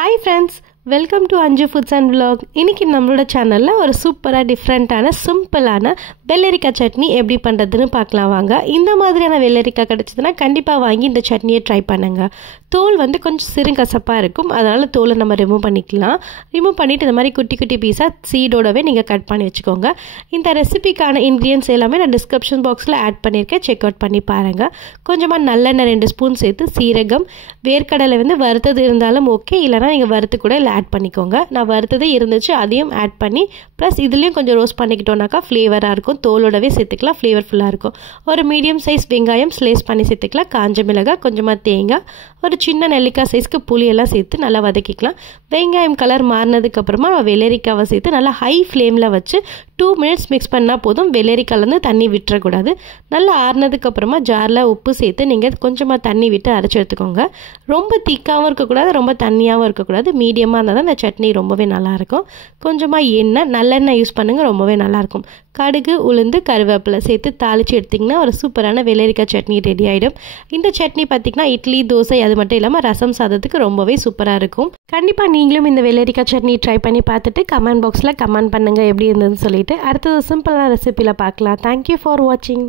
Hi friends, welcome to Anju Foods and Vlog. இன்னைக்கு நம்மளோட சேனல்ல ஒரு சூப்பரா டிஃபரண்டான சிம்பிளான வெள்ளரிக்காய் சட்னி எப்படி பண்றதுன்னு பார்க்கலாம் வாங்க. இந்த மாதிரியான வெள்ளரிக்காய் கிடைச்சதுனா கண்டிப்பா வாங்கி இந்த சட்னியை ட்ரை பண்ணுங்க. தோல் வந்து கொஞ்சம் சிறுகசப்பா இருக்கும். அதனால தோலை நம்ம ரிமூவ் பண்ணிக்கலாம். ரிமூவ் பண்ணிட்டு இந்த மாதிரி குட்டி குட்டி பீஸா சீடோடவே நீங்க கட் பண்ணி வச்சுக்கோங்க. இந்த ரெசிபிக்கான இன்கிரிடியன்ட்ஸ் எல்லாமே நான் டிஸ்கிரிப்ஷன் பாக்ஸ்ல ஆட் பண்ணிருக்கேன். செக் அவுட் பண்ணி பாருங்க. கொஞ்சமா நல்லெண்ணெய் 2 ஸ்பூன் சேர்த்து சீரகம், வேர்க்கடலை வந்து வறுத்தது இருந்தாலும் ஓகே, இல்லனா நீங்க வறுத்து கூட ஆட் பண்ணிக்கோங்க. நான் வறுத்ததே இருந்துச்சு, அதையும் ஆட் பண்ணி ப்ளஸ் இதுலயும் கொஞ்சம் ரோஸ்ட் பண்ணிக்கிட்டோம்னாக்கா ஃப்ளேவரா இருக்கும். தோலோடவே சேர்த்துக்கலாம், ஃப்ளேவர்ஃபுல்லா இருக்கும். ஒரு மீடியம் சைஸ் வெங்காயம் ஸ்லைஸ் பண்ணி சேர்த்துக்கலாம். காஞ்ச மிளகாய், கொஞ்சமா தேங்காய், ஒரு சின்ன நெல்லிக்காய் சைஸ்க்கு புளி எல்லாம் சேர்த்து நல்லா வதக்கிக்கலாம். வெங்காயம் கலர் மாறினதுக்கு அப்புறமா வெள்ளரிக்காவை சேர்த்து நல்லா ஹை ஃப்ளேம்ல வச்சு 2 மினிட்ஸ் மிக்ஸ் பண்ணா போதும். வெள்ளரிக்காயிலேருந்து தண்ணி விட்டுறக்கூடாது. நல்லா ஆறுனதுக்கு அப்புறமா ஜார்ல உப்பு சேர்த்து நீங்க கொஞ்சமா தண்ணி விட்டு அரைச்சு எடுத்துக்கோங்க. ரொம்ப திக்காவும் இருக்கக்கூடாது, ரொம்ப தண்ணியாகவும் இருக்கக்கூடாது. மீடியமாக இருந்தால் தான் இந்த சட்னி ரொம்பவே நல்லாயிருக்கும். கொஞ்சமாக எண்ணெய், நல்லெண்ணெய் யூஸ் பண்ணுங்க, ரொம்பவே நல்லாயிருக்கும். கடுகு, உளுந்து, கருவேப்பிலை சேர்த்து தாளித்து எடுத்திங்கன்னா ஒரு சூப்பரான வெள்ளரிக்காய் சட்னி ரெடி ஆகிடும். இந்த சட்னி பார்த்திங்கன்னா இட்லி, தோசை அது மட்டும் இல்லாமல் ரசம் சாதத்துக்கு ரொம்பவே சூப்பராக இருக்கும். கண்டிப்பாக நீங்களும் இந்த வெள்ளரிக்காய் சட்னி ட்ரை பண்ணி பார்த்துட்டு கமெண்ட் பாக்ஸில் கமெண்ட் பண்ணுங்கள் எப்படி இருந்ததுன்னு சொல்லிட்டு. அடுத்தது சிம்பிளான ரெசிபியில் பார்க்கலாம். தேங்க்யூ ஃபார் வாட்சிங்.